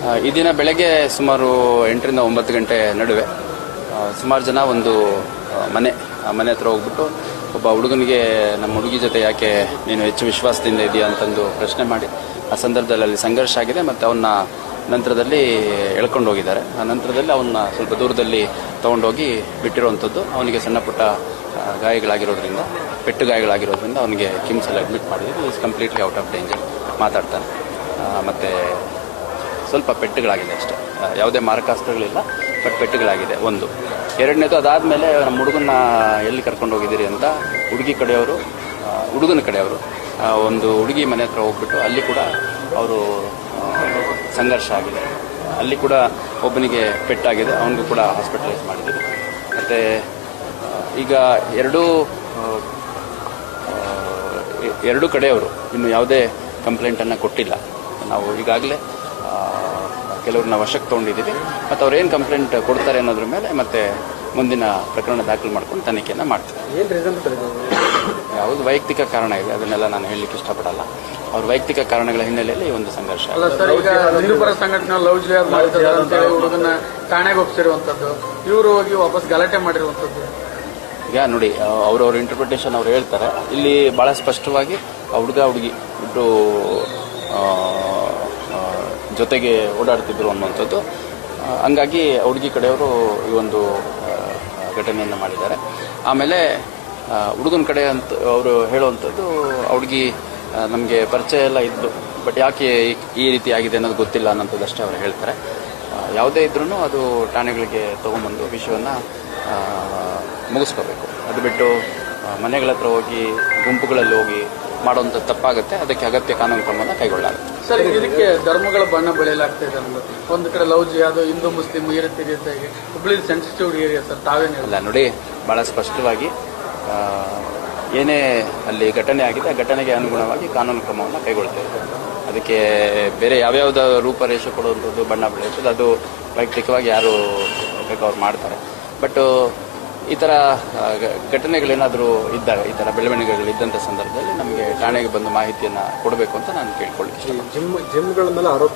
ಈ ದಿನ ಬೆಳಗ್ಗೆ ಸುಮಾರು 8ರಿಂದ 9 ಗಂಟೆ ನಡುವೆ ಸುಮಾರು ಜನ ಒಂದು ಮನೆ ಹತ್ರ ಹೋಗ್ಬಿಟ್ಟು ಒಬ್ಬ ಹುಡುಗನಿಗೆ ನಮ್ಮ ಹುಡುಗಿ ಜೊತೆ ಯಾಕೆ ನೀನು ಹೆಚ್ಚು ವಿಶ್ವಾಸದಿಂದ ಇದೆಯಾ ಅಂತಂದು ಪ್ರಶ್ನೆ ಮಾಡಿ ಆ ಸಂದರ್ಭದಲ್ಲಿ ಅಲ್ಲಿ ಸಂಘರ್ಷ ಆಗಿದೆ ಮತ್ತು ಅವನ್ನ ನಂತರದಲ್ಲಿ ಎಳ್ಕೊಂಡು ಹೋಗಿದ್ದಾರೆ. ಆ ನಂತರದಲ್ಲಿ ಅವನ್ನ ಸ್ವಲ್ಪ ದೂರದಲ್ಲಿ ತಗೊಂಡೋಗಿ ಬಿಟ್ಟಿರುವಂಥದ್ದು. ಅವನಿಗೆ ಸಣ್ಣ ಪುಟ್ಟ ಗಾಯಗಳಾಗಿರೋದ್ರಿಂದ ಪೆಟ್ಟು ಗಾಯಗಳಾಗಿರೋದ್ರಿಂದ ಅವನಿಗೆ ಕಿಮ್ಸಲ್ಲಿ ಅಡ್ಮಿಟ್ ಮಾಡಿದ್ದೀವಿ. Is completely out of danger, ಮಾತಾಡ್ತಾನೆ. ಮತ್ತು ಸ್ವಲ್ಪ ಪೆಟ್ಟುಗಳಾಗಿದೆ ಅಷ್ಟೇ, ಯಾವುದೇ ಮಾರಕಾಸ್ತ್ರಗಳಿಲ್ಲ, ಬಟ್ ಪೆಟ್ಟುಗಳಾಗಿದೆ ಒಂದು. ಎರಡನೇದು ಅದಾದಮೇಲೆ ನಮ್ಮ ಹುಡುಗನ್ನ ಎಲ್ಲಿ ಕರ್ಕೊಂಡು ಹೋಗಿದ್ದೀರಿ ಅಂತ ಹುಡುಗನ ಕಡೆಯವರು ಒಂದು ಹುಡುಗಿ ಮನೆ ಹತ್ರ ಹೋಗ್ಬಿಟ್ಟು ಅಲ್ಲಿ ಕೂಡ ಅವರು ಸಂಘರ್ಷ ಆಗಿದೆ. ಅಲ್ಲಿ ಕೂಡ ಒಬ್ಬನಿಗೆ ಪೆಟ್ಟಾಗಿದೆ, ಅವನಿಗೂ ಕೂಡ ಹಾಸ್ಪಿಟಲೈಸ್ ಮಾಡಿದ್ದೀವಿ. ಮತ್ತು ಈಗ ಎರಡೂ ಕಡೆಯವರು ಇನ್ನು ಯಾವುದೇ ಕಂಪ್ಲೇಂಟನ್ನು ಕೊಟ್ಟಿಲ್ಲ. ನಾವು ಈಗಾಗಲೇ ಕೆಲವ್ರನ್ನ ವಶಕ್ಕೆ ತೊಗೊಂಡಿದ್ದೀವಿ ಮತ್ತು ಅವ್ರು ಏನು ಕಂಪ್ಲೇಂಟ್ ಕೊಡ್ತಾರೆ ಅನ್ನೋದ್ರ ಮೇಲೆ ಮತ್ತೆ ಮುಂದಿನ ಪ್ರಕರಣ ದಾಖಲು ಮಾಡ್ಕೊಂಡು ತನಿಖೆಯನ್ನು ಮಾಡ್ತೀವಿ. ಯಾವುದು ವೈಯಕ್ತಿಕ ಕಾರಣ ಇದೆ ಅದನ್ನೆಲ್ಲ ನಾನು ಹೇಳಲಿಕ್ಕೆ ಇಷ್ಟಪಡಲ್ಲ. ಅವ್ರ ವೈಯಕ್ತಿಕ ಕಾರಣಗಳ ಹಿನ್ನೆಲೆಯಲ್ಲಿ ಈ ಒಂದು ಸಂಘರ್ಷ. ಸಂಘಟನೆ ಲವ್ ಜಿಹಾದ್ ಹುಡುಗನ ಠಾಣೆಗೆ ಒಪ್ಪಿಸಿರುವಂತದ್ದು, ಇವರು ಹೋಗಿ ವಾಪಸ್ ಗಲಾಟೆ ಮಾಡಿರುವಂತದ್ದು. ಈಗ ನೋಡಿ, ಅವ್ರವ್ರ ಇಂಟರ್ಪ್ರಿಟೇಷನ್ ಅವ್ರು ಹೇಳ್ತಾರೆ. ಇಲ್ಲಿ ಬಹಳ ಸ್ಪಷ್ಟವಾಗಿ ಹುಡುಗಿ ಇಬ್ಬರು ಜೊತೆಗೆ ಓಡಾಡ್ತಿದ್ರು ಅನ್ನುವಂಥದ್ದು. ಹಂಗಾಗಿ ಹುಡುಗಿ ಕಡೆಯವರು ಈ ಒಂದು ಘಟನೆಯನ್ನು ಮಾಡಿದ್ದಾರೆ. ಆಮೇಲೆ ಹುಡುಗನ ಕಡೆ ಅಂತ ಅವರು ಹೇಳುವಂಥದ್ದು, ಹುಡುಗಿ ನಮಗೆ ಪರಿಚಯ ಎಲ್ಲ ಇದ್ದು, ಬಟ್ ಯಾಕೆ ಈ ರೀತಿ ಆಗಿದೆ ಅನ್ನೋದು ಗೊತ್ತಿಲ್ಲ ಅನ್ನೋಂಥದ್ದಷ್ಟೇ ಅವರು ಹೇಳ್ತಾರೆ. ಯಾವುದೇ ಇದ್ರೂ ಅದು ಠಾಣೆಗಳಿಗೆ ತೊಗೊಂಬಂದು ವಿಷಯವನ್ನು ಮುಗಿಸ್ಕೋಬೇಕು. ಅದು ಬಿಟ್ಟು ಮನೆಗಳ ಹತ್ರ ಹೋಗಿ ಗುಂಪುಗಳಲ್ಲಿ ಹೋಗಿ ಮಾಡುವಂಥ ತಪ್ಪಾಗುತ್ತೆ. ಅದಕ್ಕೆ ಅಗತ್ಯ ಕಾನೂನು ಕ್ರಮವನ್ನು ಕೈಗೊಳ್ಳಲಾಗುತ್ತೆ. ಸರ್, ಇದಕ್ಕೆ ಧರ್ಮಗಳ ಬಣ್ಣ ಬೆಳೆಯಲಾಗ್ತಾ ಇದೆ. ಒಂದು ಕಡೆ ಲವ್ ಜಿಹಾದ್, ಹಿಂದೂ ಮುಸ್ಲಿಂ ಈ ರೀತಿಯಾಗಿ ಹುಬ್ಬಳ್ಳಿ ಸೆನ್ಸಿಟಿವ್ ಏರಿಯಾ ಸರ್, ತಾವೇನಿಲ್ಲ ನೋಡಿ, ಬಹಳ ಸ್ಪಷ್ಟವಾಗಿ ಏನೇ ಅಲ್ಲಿ ಘಟನೆ ಆಗಿದೆ ಆ ಘಟನೆಗೆ ಅನುಗುಣವಾಗಿ ಕಾನೂನು ಕ್ರಮವನ್ನು ಕೈಗೊಳ್ತೇವೆ. ಅದಕ್ಕೆ ಬೇರೆ ಯಾವ್ಯಾವ್ದು ರೂಪರೇಷೆ ಕೊಡುವಂಥದ್ದು, ಬಣ್ಣ ಬೆಳೆಯುತ್ತದೆ, ಅದು ವೈಯಕ್ತಿಕವಾಗಿ ಯಾರು ಬೇಕು ಅವ್ರು ಮಾಡ್ತಾರೆ. ಬಟ್ ಈ ಥರ ಘಟನೆಗಳೇನಾದರೂ ಇದ್ದಾಗ, ಈ ಥರ ಬೆಳವಣಿಗೆಗಳಿದ್ದಂಥ ಸಂದರ್ಭದಲ್ಲಿ ನಮಗೆ ಠಾಣೆಗೆ ಬಂದು ಮಾಹಿತಿಯನ್ನು ಕೊಡಬೇಕು ಅಂತ ನಾನು ಕೇಳ್ಕೊಳ್ಳಿ. ಜಿಮ್ಗಳ ಮೇಲೆ ಆರೋಪ